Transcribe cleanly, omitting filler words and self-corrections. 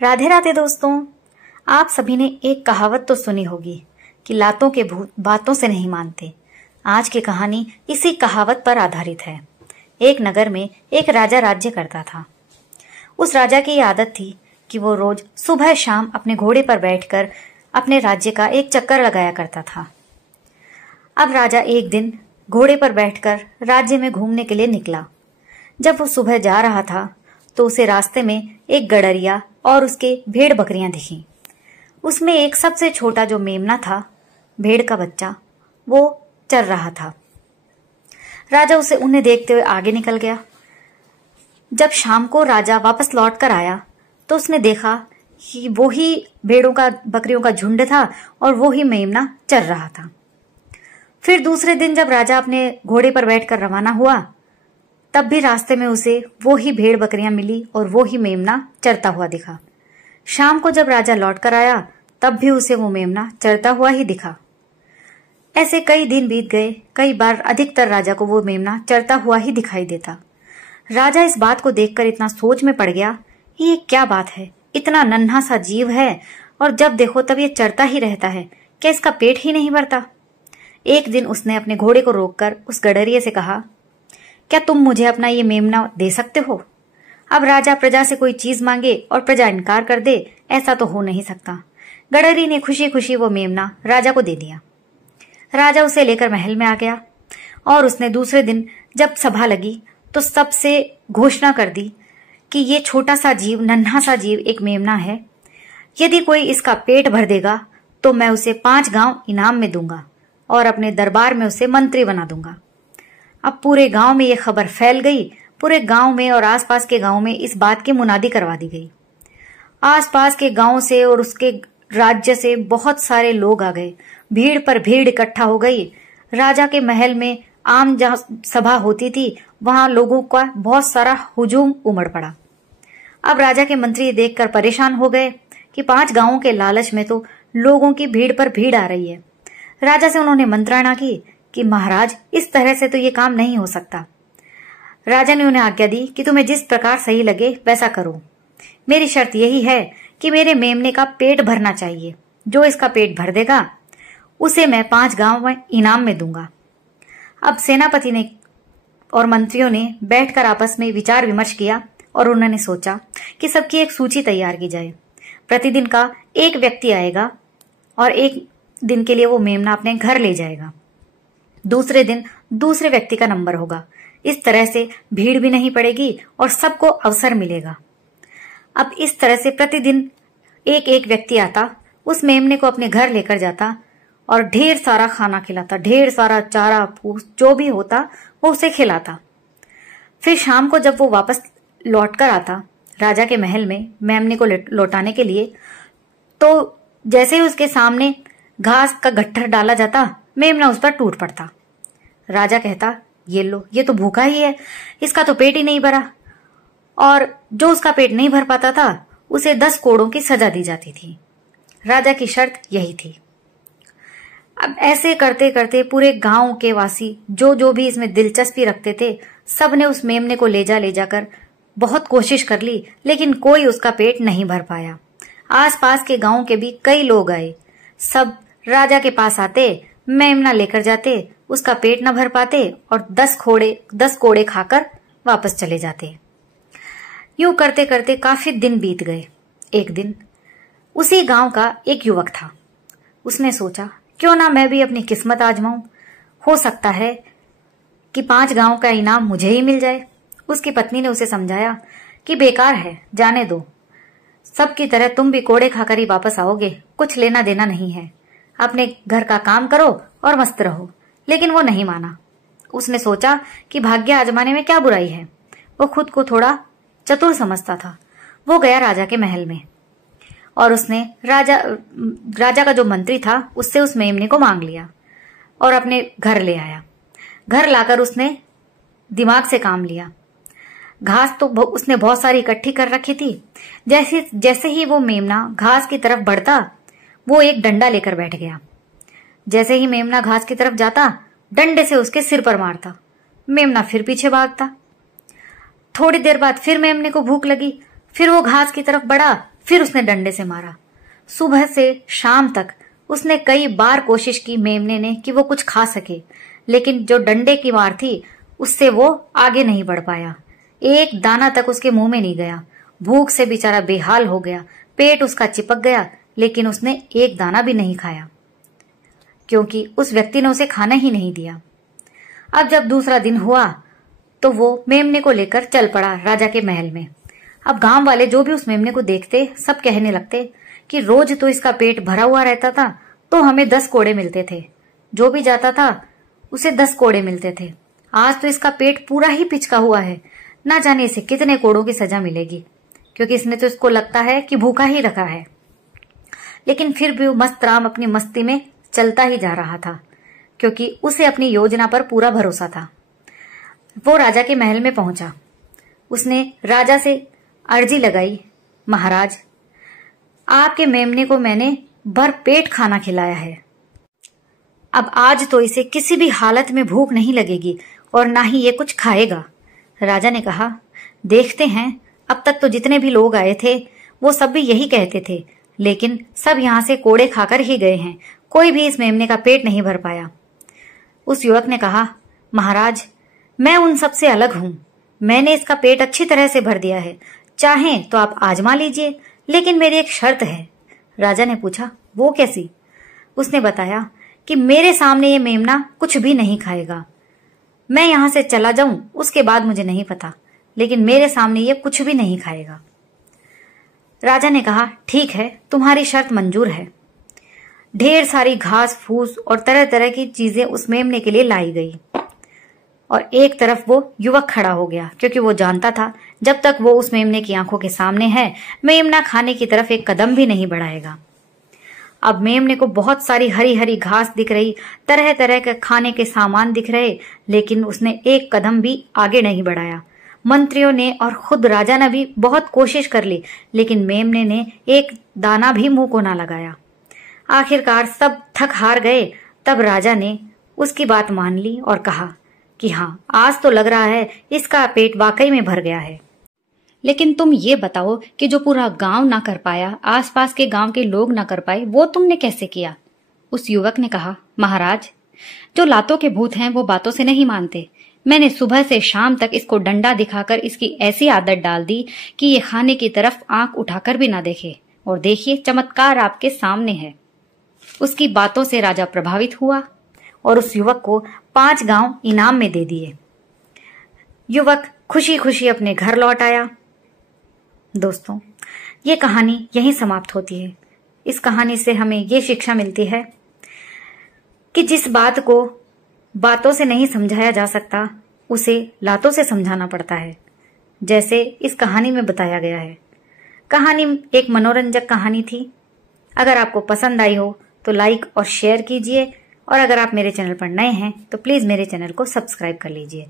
राधे राधे दोस्तों। आप सभी ने एक कहावत तो सुनी होगी कि लातों के भूत बातों से नहीं मानते। आज की कहानी इसी कहावत पर आधारित है। एक नगर में एक राजा राज्य करता था। उस राजा की आदत थी कि वो रोज सुबह शाम अपने घोड़े पर बैठकर अपने राज्य का एक चक्कर लगाया करता था। अब राजा एक दिन घोड़े पर बैठकर राज्य में घूमने के लिए निकला। जब वो सुबह जा रहा था तो उसे रास्ते में एक गडरिया और उसके भेड़ बकरियां दिखीं। उसमें एक सबसे छोटा जो मेमना था, भेड़ का बच्चा, वो चर रहा था। राजा उसे उन्हें देखते हुए आगे निकल गया। जब शाम को राजा वापस लौट कर आया तो उसने देखा कि वो ही भेड़ों का बकरियों का झुंड था और वो ही मेमना चर रहा था। फिर दूसरे दिन जब राजा अपने घोड़े पर बैठकर रवाना हुआ तब भी रास्ते में उसे वो ही भेड़ बकरियां मिली और वो ही मेमना चरता हुआ दिखा। शाम को जब राजा लौट कर आया तब भी उसे वो मेमना चरता हुआ ही दिखा। ऐसे कई दिन बीत गए। कई बार अधिकतर राजा को वो मेमना चरता हुआ ही दिखाई देता। राजा इस बात को देखकर इतना सोच में पड़ गया कि ये क्या बात है, इतना नन्हा सा जीव है और जब देखो तब ये चरता ही रहता है, क्या इसका पेट ही नहीं भरता। एक दिन उसने अपने घोड़े को रोककर उस गडरिये से कहा, क्या तुम मुझे अपना ये मेमना दे सकते हो? अब राजा प्रजा से कोई चीज मांगे और प्रजा इनकार कर दे, ऐसा तो हो नहीं सकता। गडरी ने खुशी खुशी वो मेमना राजा को दे दिया। राजा उसे लेकर महल में आ गया और उसने दूसरे दिन जब सभा लगी तो सबसे घोषणा कर दी कि ये छोटा सा जीव, नन्हा सा जीव एक मेमना है। यदि कोई इसका पेट भर देगा तो मैं उसे 5 गांव इनाम में दूंगा और अपने दरबार में उसे मंत्री बना दूंगा। अब पूरे गांव में ये खबर फैल गई। पूरे गांव में और आसपास के गांव में इस बात की मुनादी करवा दी गई। आसपास के गांव से और उसके राज्य से बहुत सारे लोग आ गए। भीड़ पर भीड़ इकट्ठा हो गई। राजा के महल में आम जहां सभा होती थी वहां लोगों का बहुत सारा हुजूम उमड़ पड़ा। अब राजा के मंत्री देखकर परेशान हो गए कि 5 गांवों के लालच में तो लोगों की भीड़ पर भीड़ आ रही है। राजा से उन्होंने मंत्रणा की कि महाराज, इस तरह से तो ये काम नहीं हो सकता। राजा ने उन्हें आज्ञा दी कि तुम्हें जिस प्रकार सही लगे वैसा करो। मेरी शर्त यही है कि मेरे मेमने का पेट भरना चाहिए। जो इसका पेट भर देगा उसे मैं 5 गांव में इनाम में दूंगा। अब सेनापति ने और मंत्रियों ने बैठकर आपस में विचार विमर्श किया और उन्होंने सोचा कि सबकी एक सूची तैयार की जाए। प्रतिदिन का एक व्यक्ति आएगा और एक दिन के लिए वो मेमना अपने घर ले जाएगा। दूसरे दिन दूसरे व्यक्ति का नंबर होगा। इस तरह से भीड़ भी नहीं पड़ेगी और सबको अवसर मिलेगा। अब इस तरह से प्रतिदिन एक एक व्यक्ति आता, उस मेमने को अपने घर लेकर जाता और ढेर सारा खाना खिलाता, ढेर सारा चारा फूस जो भी होता वो उसे खिलाता। फिर शाम को जब वो वापस लौट कर आता राजा के महल में मेमने को लौटाने के लिए, तो जैसे ही उसके सामने घास का गट्ठर डाला जाता मेमना उस पर टूट पड़ता। राजा कहता, ये लो, ये तो भूखा ही है, इसका तो पेट ही नहीं भरा। और जो उसका पेट नहीं भर पाता था उसे 10 कोड़ों की सजा दी जाती थी। राजा की शर्त यही थी। अब ऐसे करते करते पूरे गांव के वासी जो जो भी इसमें दिलचस्पी रखते थे सब ने उस मेमने को ले जाकर बहुत कोशिश कर ली, लेकिन कोई उसका पेट नहीं भर पाया। आसपास के गांव के भी कई लोग आए, सब राजा के पास आते, मेमना लेकर जाते, उसका पेट न भर पाते और 10 कोड़े खाकर वापस चले जाते। यूं करते करते काफी दिन बीत गए। एक दिन उसी गांव का एक युवक था। उसने सोचा, क्यों ना मैं भी अपनी किस्मत आजमाऊं, हो सकता है कि 5 गांव का इनाम मुझे ही मिल जाए। उसकी पत्नी ने उसे समझाया कि बेकार है, जाने दो, सबकी तरह तुम भी कोड़े खाकर ही वापस आओगे, कुछ लेना देना नहीं है, अपने घर का काम करो और मस्त रहो। लेकिन वो नहीं माना। उसने सोचा कि भाग्य आजमाने में क्या बुराई है। वो खुद को थोड़ा चतुर समझता था। वो गया राजा के महल में और उसने राजा का जो मंत्री था उससे उस मेमने को मांग लिया और अपने घर ले आया। घर लाकर उसने दिमाग से काम लिया। घास तो उसने बहुत सारी इकट्ठी कर रखी थी। जैसे ही वो मेमना घास की तरफ बढ़ता वो एक डंडा लेकर बैठ गया। जैसे ही मेमना घास की तरफ जाता डंडे से उसके सिर पर मारता। मेमना फिर पीछे भागता। थोड़ी देर बाद फिर मेमने को भूख लगी। फिर वो घास की तरफ बढ़ा फिर उसने डंडे से मारा। सुबह से शाम तक उसने कई बार कोशिश की मेमने ने कि वो कुछ खा सके, लेकिन जो डंडे की मार थी उससे वो आगे नहीं बढ़ पाया। एक दाना तक उसके मुंह में नहीं गया। भूख से बेचारा बेहाल हो गया, पेट उसका चिपक गया, लेकिन उसने एक दाना भी नहीं खाया क्योंकि उस व्यक्ति ने उसे खाना ही नहीं दिया। अब जब दूसरा दिन हुआ तो वो मेमने को लेकर चल पड़ा राजा के महल में। अब गांव वाले जो भी उस मेमने को देखते सब कहने लगते कि रोज तो इसका पेट भरा हुआ रहता था तो हमें 10 कोड़े मिलते थे, जो भी जाता था उसे 10 कोड़े मिलते थे। आज तो इसका पेट पूरा ही पिचका हुआ है, ना जाने इसे कितने कोड़ों की सजा मिलेगी, क्योंकि इसने तो इसको लगता है कि भूखा ही रखा है। लेकिन फिर भी मस्त राम अपनी मस्ती में चलता ही जा रहा था, क्योंकि उसे अपनी योजना पर पूरा भरोसा था। वो राजा के महल में पहुंचा। उसने राजा से अर्जी लगाई, महाराज, आपके मेमने को मैंने भर पेट खाना खिलाया है। अब आज तो इसे किसी भी हालत में भूख नहीं लगेगी और ना ही ये कुछ खाएगा। राजा ने कहा, देखते हैं, अब तक तो जितने भी लोग आए थे वो सब भी यही कहते थे, लेकिन सब यहां से कोड़े खाकर ही गए हैं, कोई भी इस मेमने का पेट नहीं भर पाया। उस युवक ने कहा, महाराज, मैं उन सब से अलग हूं, मैंने इसका पेट अच्छी तरह से भर दिया है, चाहें तो आप आजमा लीजिए, लेकिन मेरी एक शर्त है। राजा ने पूछा, वो कैसी? उसने बताया कि मेरे सामने ये मेमना कुछ भी नहीं खाएगा। मैं यहां से चला जाऊं उसके बाद मुझे नहीं पता, लेकिन मेरे सामने ये कुछ भी नहीं खाएगा। राजा ने कहा, ठीक है, तुम्हारी शर्त मंजूर है। ढेर सारी घास फूस और तरह तरह की चीजें उस मेमने के लिए लाई गई और एक तरफ वो युवक खड़ा हो गया, क्योंकि वो जानता था जब तक वो उस मेमने की आंखों के सामने है, मेमना खाने की तरफ एक कदम भी नहीं बढ़ाएगा। अब मेमने को बहुत सारी हरी हरी घास दिख रही, तरह तरह के खाने के सामान दिख रहे, लेकिन उसने एक कदम भी आगे नहीं बढ़ाया। मंत्रियों ने और खुद राजा ने भी बहुत कोशिश कर ली, लेकिन मेमने ने एक दाना भी मुंह को ना लगाया। आखिरकार सब थक हार गए। तब राजा ने उसकी बात मान ली और कहा कि हाँ, आज तो लग रहा है इसका पेट वाकई में भर गया है, लेकिन तुम ये बताओ कि जो पूरा गांव ना कर पाया, आसपास के गांव के लोग ना कर पाए, वो तुमने कैसे किया? उस युवक ने कहा, महाराज, जो लातों के भूत हैं वो बातों से नहीं मानते। मैंने सुबह से शाम तक इसको डंडा दिखाकर इसकी ऐसी आदत डाल दी कि ये खाने की तरफ आंख उठाकर भी ना देखे, और देखिए चमत्कार आपके सामने है। उसकी बातों से राजा प्रभावित हुआ और उस युवक को 5 गांव इनाम में दे दिए। युवक खुशी खुशी अपने घर लौट आया। दोस्तों, ये कहानी यहीं समाप्त होती है। इस कहानी से हमें ये शिक्षा मिलती है कि जिस बात को बातों से नहीं समझाया जा सकता, उसे लातों से समझाना पड़ता है, जैसे इस कहानी में बताया गया है। कहानी एक मनोरंजक कहानी थी। अगर आपको पसंद आई हो तो लाइक और शेयर कीजिए, और अगर आप मेरे चैनल पर नए हैं तो प्लीज मेरे चैनल को सब्सक्राइब कर लीजिए।